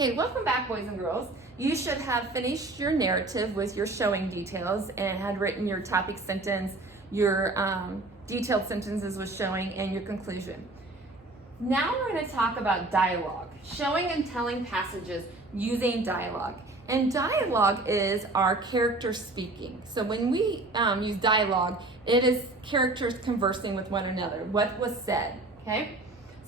Okay, welcome back, boys and girls. You should have finished your narrative with your showing details and had written your topic sentence, your detailed sentences with showing, and your conclusion. Now we're going to talk about dialogue, showing and telling passages using dialogue. And dialogue is our character speaking. So when we use dialogue, it is characters conversing with one another, what was said, okay?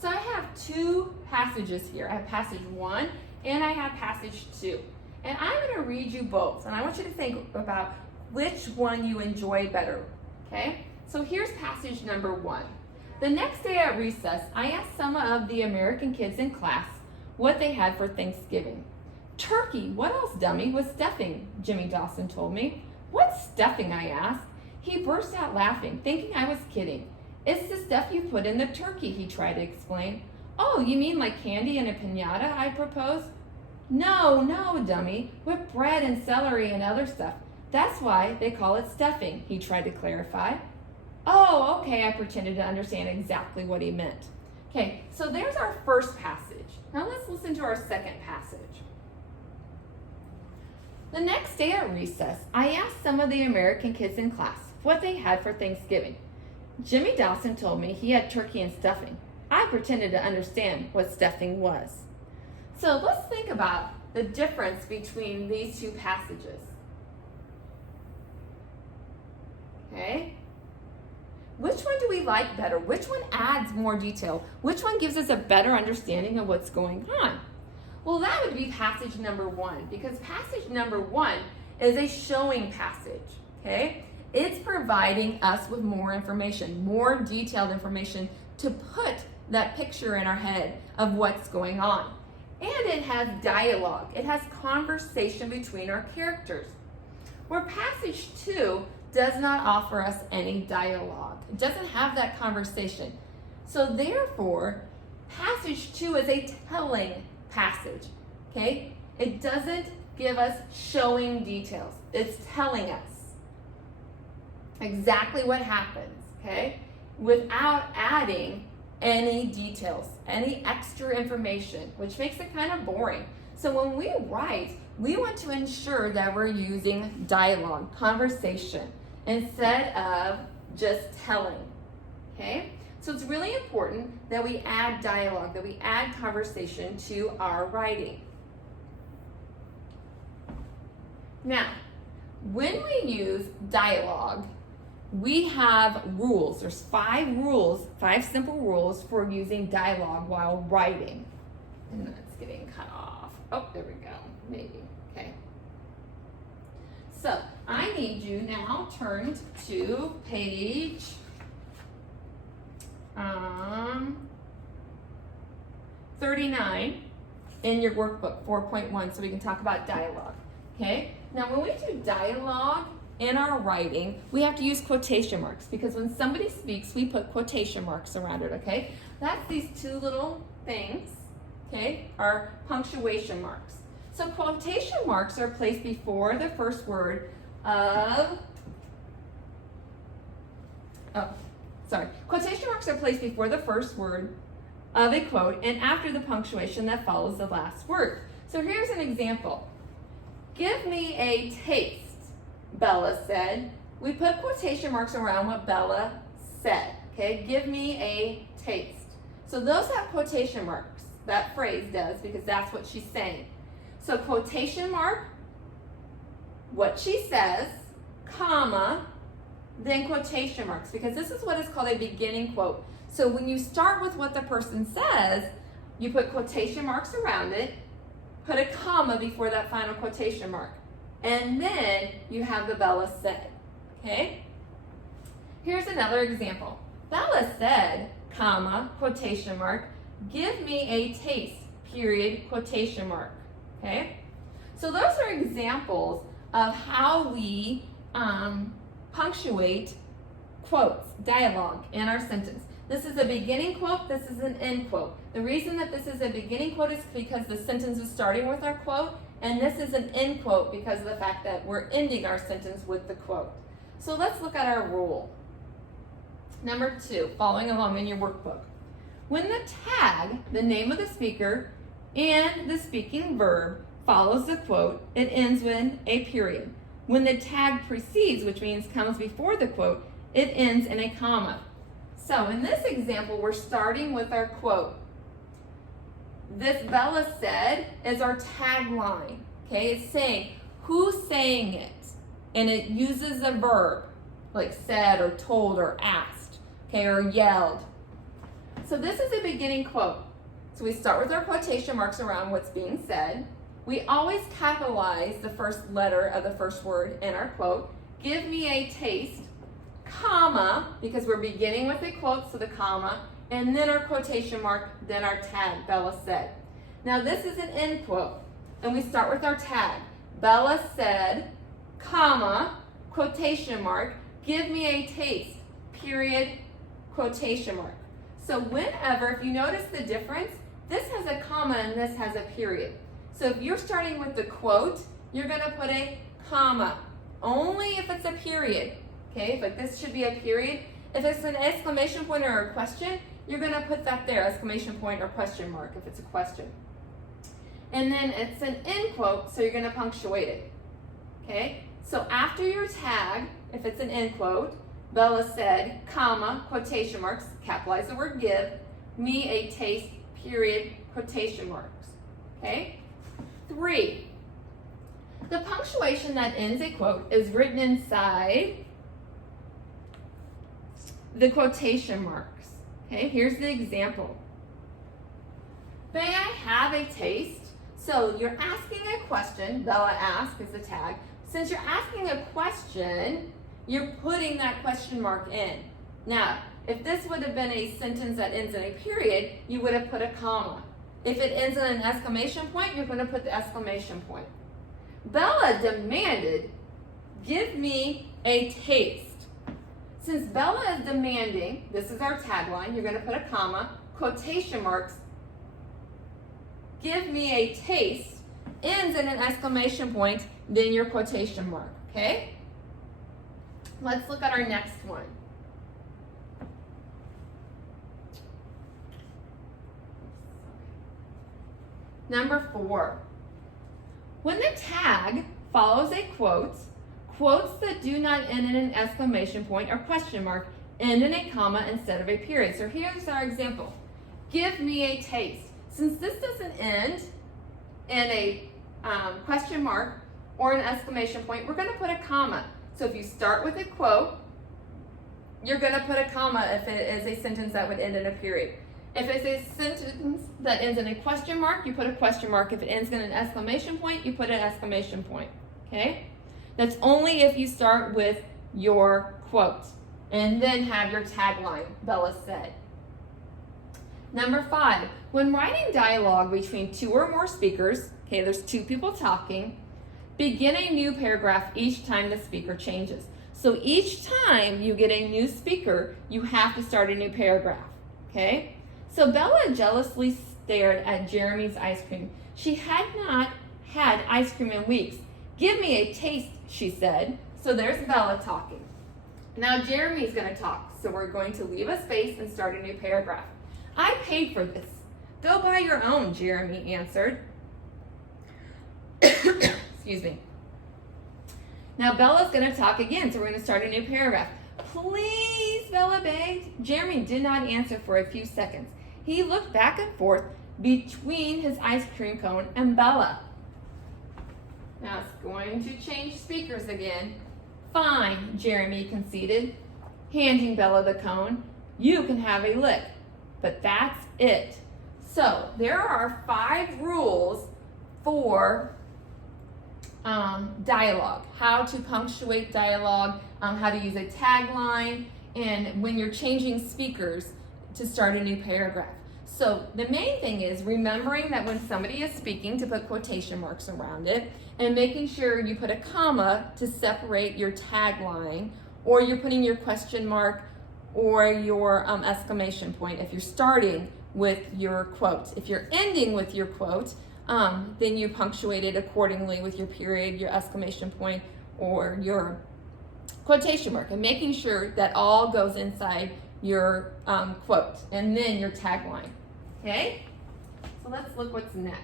So I have two passages here. I have passage 1 and I have passage 2. And I'm going to read you both. And I want you to think about which one you enjoy better, okay? So here's passage number 1. The next day at recess, I asked some of the American kids in class what they had for Thanksgiving. Turkey, what else, dummy, was stuffing, Jimmy Dawson told me. What's stuffing, I asked. He burst out laughing, thinking I was kidding. It's the stuff you put in the turkey, he tried to explain. Oh, you mean like candy and a piñata, I proposed. No, dummy, with bread and celery and other stuff. That's why they call it stuffing, he tried to clarify. Oh, okay, I pretended to understand exactly what he meant. Okay, so there's our first passage. Now let's listen to our second passage. The next day at recess, I asked some of the American kids in class what they had for Thanksgiving. Jimmy Dawson told me he had turkey and stuffing. I pretended to understand what stuffing was. So let's think about the difference between these two passages. Okay? Which one do we like better? Which one adds more detail? Which one gives us a better understanding of what's going on? Well, that would be passage number 1, because passage number 1 is a showing passage, okay? It's providing us with more information, more detailed information to put that picture in our head of what's going on. And it has dialogue. It has conversation between our characters. Where passage 2 does not offer us any dialogue. It doesn't have that conversation. So therefore, passage 2 is a telling passage, okay? It doesn't give us showing details. It's telling us exactly what happens, okay? Without adding any details, any extra information, which makes it kind of boring. So when we write, we want to ensure that we're using dialogue, conversation, instead of just telling, okay? So it's really important that we add dialogue, that we add conversation to our writing. Now, when we use dialogue, we have rules. There's 5 rules, 5 simple rules for using dialogue while writing. And that's getting cut off. Oh, there we go, maybe, okay. So I need you now turned to page 39 in your workbook, 4.1, so we can talk about dialogue, okay? Now, when we do dialogue in our writing, we have to use quotation marks, because when somebody speaks, we put quotation marks around it, okay? That's these 2 little things, okay, are punctuation marks. So quotation marks are placed before the first word of, quotation marks are placed before the first word of a quote and after the punctuation that follows the last word. So here's an example. Give me a taste, Bella said. We put quotation marks around what Bella said, okay? Give me a taste. So those have quotation marks. That phrase does, because that's what she's saying. So quotation mark, what she says, comma, then quotation marks, because this is what is called a beginning quote. So when you start with what the person says, you put quotation marks around it, put a comma before that final quotation mark, and then you have the Bella said, okay? Here's another example. Bella said, comma, quotation mark, give me a taste, period, quotation mark, okay? So those are examples of how we punctuate quotes, dialogue in our sentence. This is a beginning quote, this is an end quote. The reason that this is a beginning quote is because the sentence is starting with our quote, and this is an end quote because of the fact that we're ending our sentence with the quote. So let's look at our rule. Number 2, following along in your workbook. When the tag, the name of the speaker, and the speaking verb follows the quote, it ends with a period. When the tag precedes, which means comes before the quote, it ends in a comma. So in this example, we're starting with our quote. This Bella said is our tagline. Okay, it's saying who's saying it, and it uses a verb like said or told or asked, okay, or yelled. So this is a beginning quote. So we start with our quotation marks around what's being said. We always capitalize the first letter of the first word in our quote. Give me a taste, comma, because we're beginning with a quote, so the comma, and then our quotation mark, then our tag, Bella said. Now this is an end quote, and we start with our tag. Bella said, comma, quotation mark, give me a taste, period, quotation mark. So whenever, if you notice the difference, this has a comma and this has a period. So if you're starting with the quote, you're going to put a comma, only if it's a period. Okay, but this should be a period. If it's an exclamation point or a question, you're going to put that there, exclamation point or question mark if it's a question. And then it's an end quote, so you're going to punctuate it. Okay, so after your tag, if it's an end quote, Bella said, comma, quotation marks, capitalize the word give, me a taste, period, quotation marks. Okay? 3. The punctuation that ends a quote is written inside the quotation marks. Okay, here's the example. May I have a taste? So you're asking a question, Bella asked is the tag. Since you're asking a question, you're putting that question mark in. Now, if this would have been a sentence that ends in a period, you would have put a comma. If it ends in an exclamation point, you're going to put the exclamation point. Bella demanded, give me a taste. Since Bella is demanding, this is our tagline, you're going to put a comma, quotation marks, give me a taste, ends in an exclamation point, then your quotation mark, okay? Let's look at our next one. Number 4. When the tag follows a quote, quotes that do not end in an exclamation point or question mark end in a comma instead of a period. So here's our example. Give me a taste. Since this doesn't end in a question mark or an exclamation point, we're going to put a comma. So if you start with a quote, you're going to put a comma if it is a sentence that would end in a period. If it's a sentence that ends in a question mark, you put a question mark. If it ends in an exclamation point, you put an exclamation point. Okay? That's only if you start with your quote and then have your tagline, Bella said. Number 5, when writing dialogue between 2 or more speakers, okay, there's 2 people talking, begin a new paragraph each time the speaker changes. So each time you get a new speaker, you have to start a new paragraph, okay? So Bella jealously stared at Jeremy's ice cream. She had not had ice cream in weeks. Give me a taste, she said. So there's Bella talking. Now Jeremy's going to talk, so we're going to leave a space and start a new paragraph. I paid for this. Go buy your own, Jeremy answered. Excuse me. Now Bella's going to talk again, so we're going to start a new paragraph. Please, Bella begged. Jeremy did not answer for a few seconds. He looked back and forth between his ice cream cone and Bella. Now it's going to change speakers again. Fine, Jeremy conceded, handing Bella the cone. You can have a lick, but that's it. So there are 5 rules for dialogue, how to punctuate dialogue, how to use a tagline, and when you're changing speakers to start a new paragraph. So the main thing is remembering that when somebody is speaking to put quotation marks around it and making sure you put a comma to separate your tagline, or you're putting your question mark or your exclamation point if you're starting with your quote. If you're ending with your quote, then you punctuate it accordingly with your period, your exclamation point, or your quotation mark, and making sure that all goes inside your quote and then your tagline. Okay? So let's look what's next.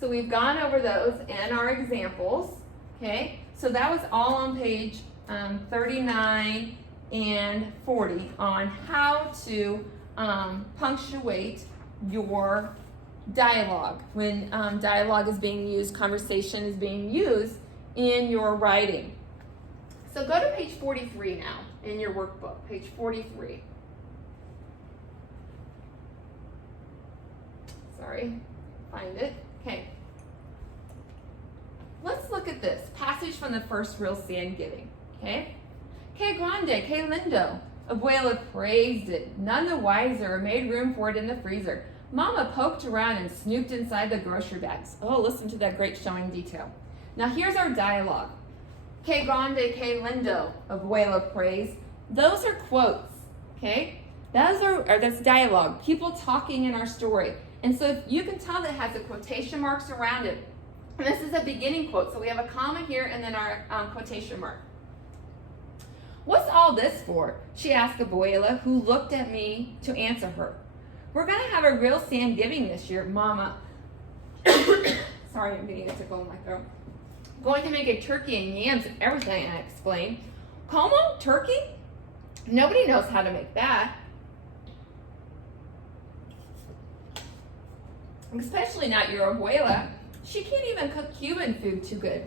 So we've gone over those and our examples, okay? So that was all on page 39 and 40 on how to punctuate your dialogue. When dialogue is being used, conversation is being used in your writing. So go to page 43 now in your workbook, page 43. Sorry, find it. Okay. Let's look at this passage from the first real sand giving. Okay. Que grande, que lindo. Abuela praised it, none the wiser, or made room for it in the freezer. Mama poked around and snooped inside the grocery bags. Oh, listen to that great showing detail. Now here's our dialogue. Que grande, que lindo, Abuela praised. Those are quotes, okay? That's dialogue, people talking in our story. And so if you can tell that it has the quotation marks around it. And this is a beginning quote, so we have a comma here and then our quotation mark. What's all this for? She asked Abuela, who looked at me to answer her. We're going to have a real sand giving this year, Mama. Sorry, I'm getting a tickle in my throat. Going to make a turkey and yams and everything, I explained. Como? Turkey? Nobody knows how to make that. Especially not your abuela. She can't even cook Cuban food too good.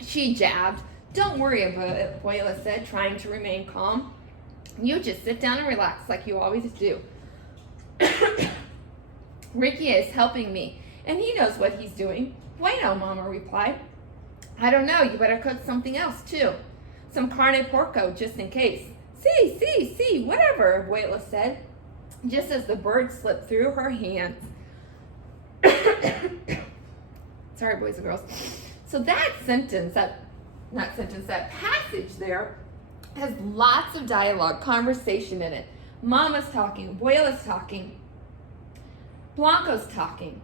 She jabbed. Don't worry about it, Abuela said, trying to remain calm. You just sit down and relax like you always do. Ricky is helping me, and he knows what he's doing. Bueno, Mama replied. I don't know, you better cook something else too. Some carne porco, just in case. See, whatever, Abuela said, just as the bird slipped through her hands. Sorry, boys and girls. So that that passage there has lots of dialogue, conversation in it. Mama's talking, Abuela's talking, Blanco's talking.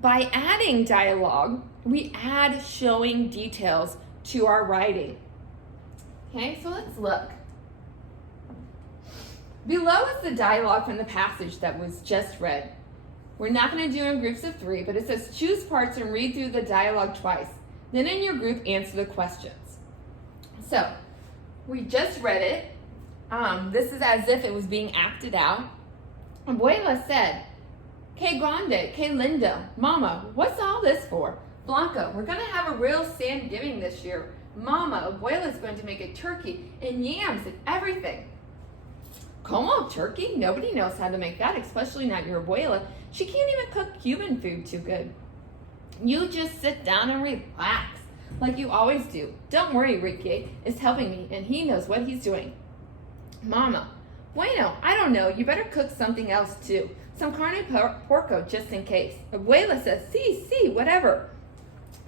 By adding dialogue, we add showing details to our writing. Okay, so let's look. Below is the dialogue from the passage that was just read. We're not going to do in groups of 3, but it says choose parts and read through the dialogue twice. Then in your group, answer the questions. So, we just read it. This is as if it was being acted out. Abuela said, Que grande, que lindo. Mama, what's all this for? Blanco, we're going to have a real sand giving this year. Mama, Abuela's going to make a turkey and yams and everything. Como, turkey? Nobody knows how to make that, especially not your abuela. She can't even cook Cuban food too good. You just sit down and relax, like you always do. Don't worry, Ricky is helping me, and he knows what he's doing. Mama, bueno, I don't know. You better cook something else too. Some carne porco, just in case. Abuela says, see, whatever.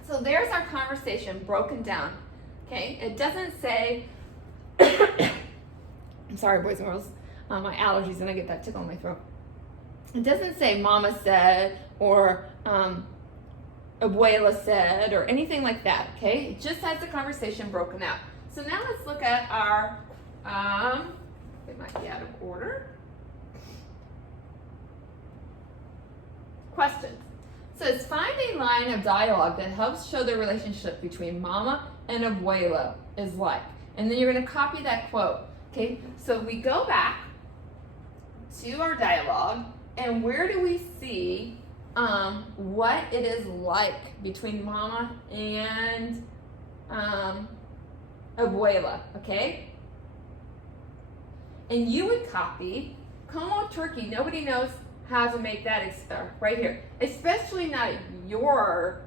So there's our conversation broken down. Okay, it doesn't say, I'm sorry, boys and girls. My allergies and I get that tickle in my throat. It doesn't say Mama said or Abuela said or anything like that, okay? It just has the conversation broken out. So now let's look at our, it might be out of order. Questions. It says, find a line of dialogue that helps show the relationship between Mama and Abuela is like. And then you're going to copy that quote, okay? So we go back to our dialogue, and where do we see what it is like between Mama and Abuela, okay? And you would copy, como turkey, nobody knows how to make that right here, especially not your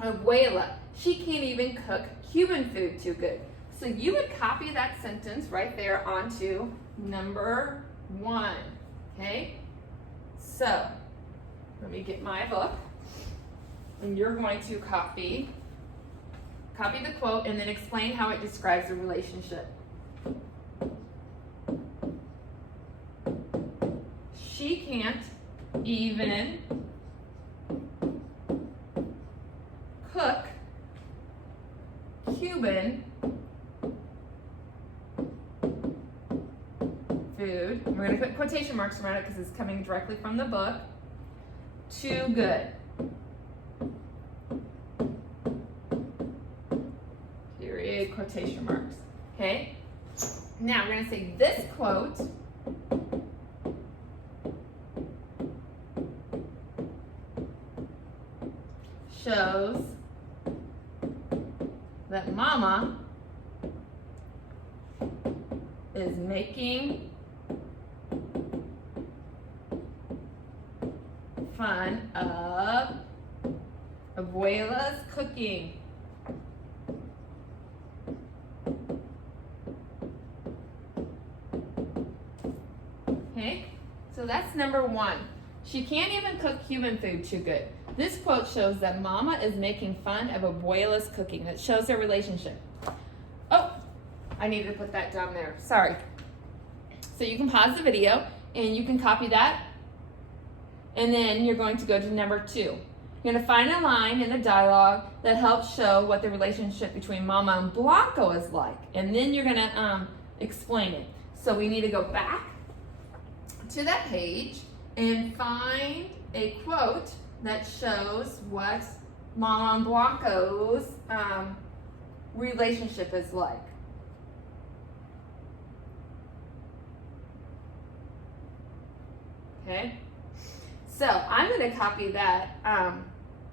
Abuela. She can't even cook Cuban food too good. So you would copy that sentence right there onto number 1, okay? So, let me get my book, and you're going to copy the quote and then explain how it describes the relationship. She can't even cook Cuban food. We're going to put quotation marks around it because it's coming directly from the book. Too good. Period, quotation marks. Okay? Now we're going to say this quote shows that Mama is making fun of Abuela's cooking. Okay, so that's number one. She can't even cook human food too good. This quote shows that Mama is making fun of Abuela's cooking. That shows their relationship. Oh, I needed to put that down there. Sorry. So you can pause the video and you can copy that. And then you're going to go to number 2. You're going to find a line in the dialogue that helps show what the relationship between Mama and Blanco is like. And then you're going to explain it. So we need to go back to that page and find a quote that shows what Mama and Blanco's relationship is like. Okay, so I'm going to copy that.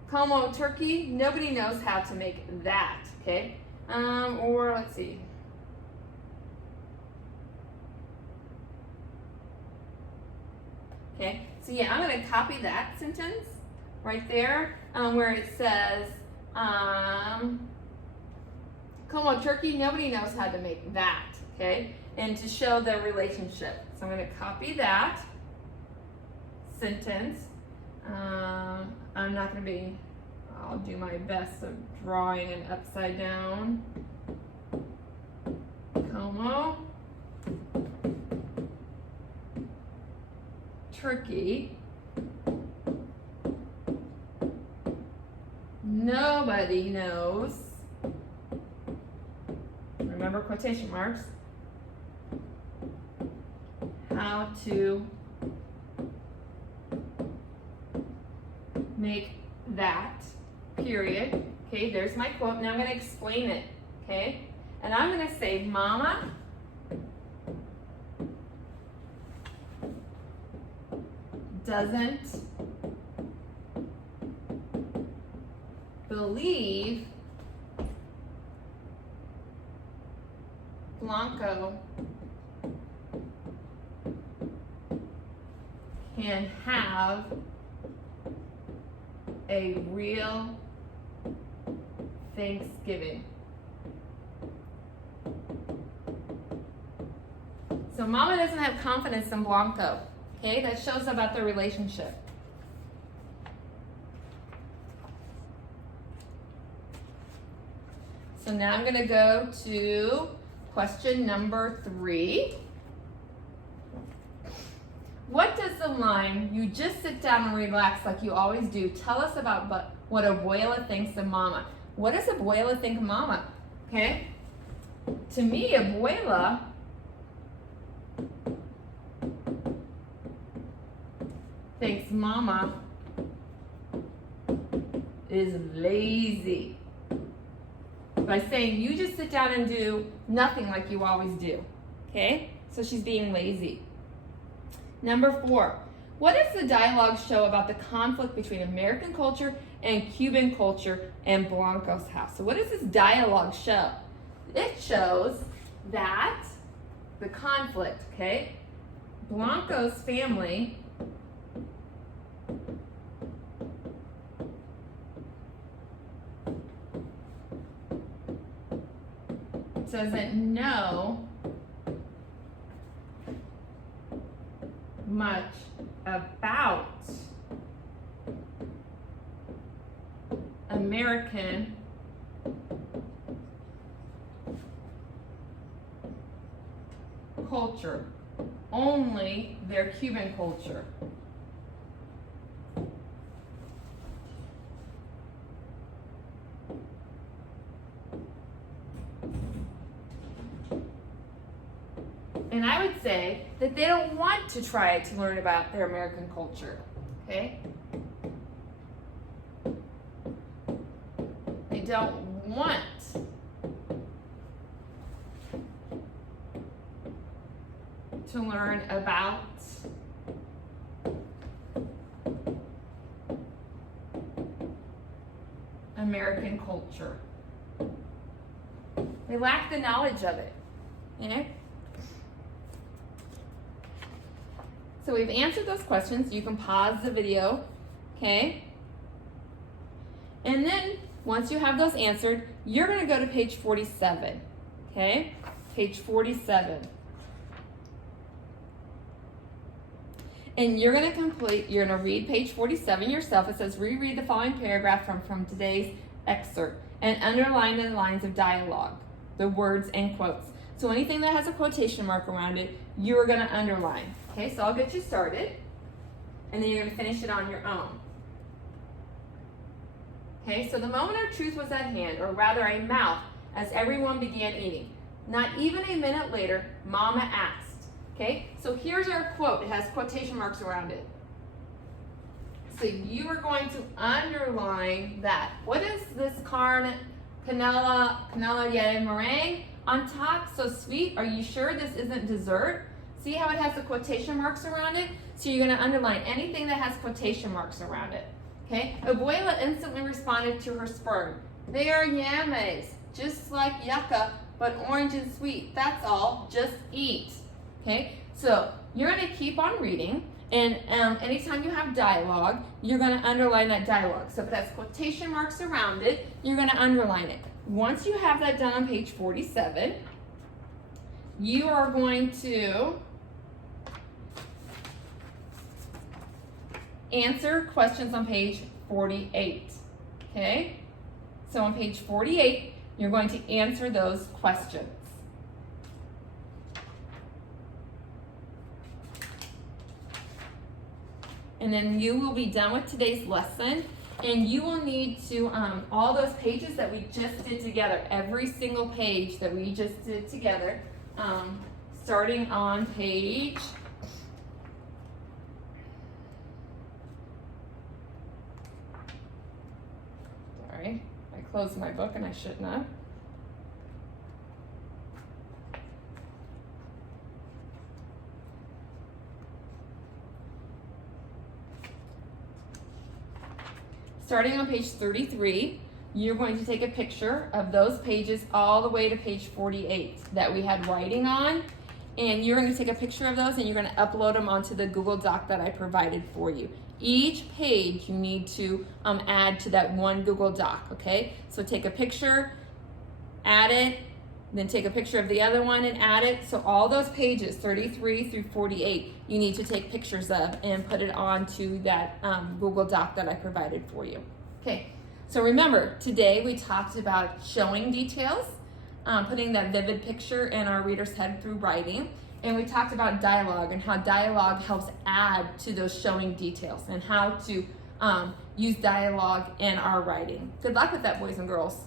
Como turkey, nobody knows how to make that. Okay, or let's see. Okay, so yeah, I'm going to copy that sentence right there where it says, Como turkey, nobody knows how to make that, okay? And to show their relationship. So I'm going to copy that sentence. I'm not going to be, I'll do my best of drawing it upside down. Como turkey, nobody knows, remember quotation marks, how to make that, period. Okay, there's my quote. Now I'm going to explain it, okay? And I'm going to say, Mama doesn't believe Blanco can have a real Thanksgiving. So Mama doesn't have confidence in Blanco. Okay, that shows about their relationship. So now I'm going to go to question number 3. What does the line, you just sit down and relax like you always do, tell us about what Abuela thinks of Mama? What does Abuela think of Mama? Okay? To me, Abuela thinks Mama is lazy. By saying, you just sit down and do nothing like you always do. Okay? So she's being lazy. Number 4, what does the dialogue show about the conflict between American culture and Cuban culture and Blanco's house? So what does this dialogue show? It shows that the conflict, okay? Blanco's family doesn't know much about American culture, only their Cuban culture. And I would say that they don't want to try to learn about their American culture, okay? They don't want to learn about American culture. They lack the knowledge of it, you know? So we've answered those questions. You can pause the video, okay? And then once you have those answered, you're going to go to page 47, okay? Page 47. And you're going to read page 47 yourself. It says, reread the following paragraph from today's excerpt and underline the lines of dialogue, the words and quotes. So anything that has a quotation mark around it, you're going to underline. Okay, so I'll get you started, and then you're going to finish it on your own. Okay, so the moment of truth was at hand, or rather a mouth, as everyone began eating. Not even a minute later, Mama asked. Okay, so here's our quote. It has quotation marks around it. So you are going to underline that. What is this canela meringue on top? So sweet. Are you sure this isn't dessert? See how it has the quotation marks around it? So you're going to underline anything that has quotation marks around it. Okay? Abuela instantly responded to her sperm. They are yummies, just like yucca, but orange and sweet. That's all. Just eat. Okay? So you're going to keep on reading, and anytime you have dialogue, you're going to underline that dialogue. So if it has quotation marks around it, you're going to underline it. Once you have that done on page 47, you are going to answer questions on page 48, okay? So on page 48, you're going to answer those questions. And then you will be done with today's lesson, and you will need to, all those pages that we just did together, every single page that we just did together, starting on page I closed my book and I shouldn't have. Starting on page 33, you're going to take a picture of those pages all the way to page 48 that we had writing on, and you're going to take a picture of those and you're going to upload them onto the Google Doc that I provided for you. Each page you need to add to that one Google Doc, okay? So take a picture, add it, then take a picture of the other one and add it. So all those pages, 33 through 48, you need to take pictures of and put it onto that Google Doc that I provided for you. Okay, so remember, today we talked about showing details, putting that vivid picture in our reader's head through writing. And we talked about dialogue and how dialogue helps add to those showing details and how to use dialogue in our writing. Good luck with that, boys and girls.